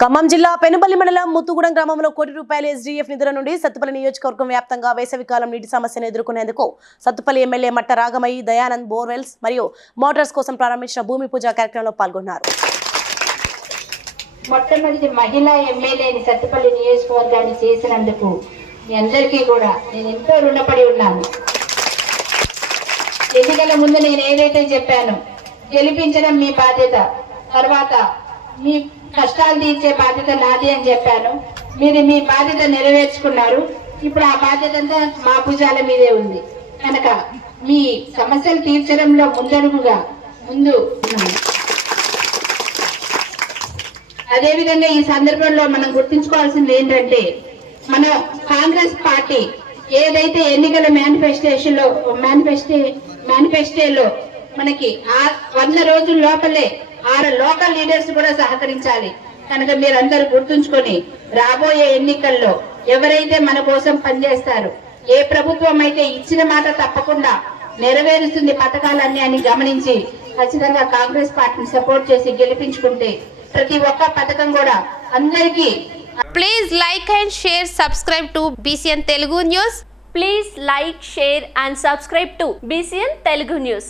ఖమ్మం జిల్లా పెనుబల్లి మండలం ముత్తుగూడెం గ్రామంలో కోటి రూపాయల ఎస్డీఎఫ్ నిధుల నుండి సత్తుపల్లి నియోజకవర్గం వ్యాప్తంగా వేసవికాలం నీటి సమస్యను ఎదుర్కొనేందుకు సత్తుపల్లి ఎమ్మెల్యే మట్ట రాగమయ్యి దయానంద్ బోర్వెల్స్ మరియు మోటార్స్ కోసం ప్రారంభించిన భూమి పూజ కార్యక్రమంలో పాల్గొన్నారు. మొట్టమొదటి మహిళా ఎమ్మెల్యేని సత్తుపల్లి నియోజకవర్గాన్ని చేసినందుకు మీ అందరికీ కూడా నేను ఎంతో రుణపడి ఉన్నాను. ఎన్నికల ముందు నేను ఏదైతే చెప్పాను గెలిపించడం మీ బాధ్యత తర్వాత మీ కష్టాలు తీర్చే బాధ్యత నాది అని చెప్పాను. మీరు మీ బాధ్యత నెరవేర్చుకున్నారు. ఇప్పుడు ఆ బాధ్యత అంతా మా భుజాల మీదే ఉంది. కనుక మీ సమస్యలు తీర్చడంలో ముందడుగుగా ముందు అదేవిధంగా ఈ సందర్భంలో మనం గుర్తుంచుకోవాల్సింది ఏంటంటే మన కాంగ్రెస్ పార్టీ ఏదైతే ఎన్నికల మేనిఫెస్టేషన్లో మేనిఫెస్టే మేనిఫెస్టోలో మనకి ఆ వంద రోజుల లోపలే ఆరు లోకల్ లీడర్స్ కూడా సహకరించాలి. కనుక మీరందరూ గుర్తుంచుకొని రాబోయే ఎన్నికల్లో ఎవరైతే మన కోసం పనిచేస్తారు ఏ ప్రభుత్వం అయితే ఇచ్చిన మాట తప్పకుండా నెరవేరుస్తుంది పథకాలన్నీ అని గమనించి ఖచ్చితంగా కాంగ్రెస్ పార్టీని సపోర్ట్ చేసి గెలిపించుకుంటే ప్రతి ఒక్క పథకం కూడా అందరికీ please like and share subscribe to BCN Telugu news please like share and subscribe to BCN Telugu news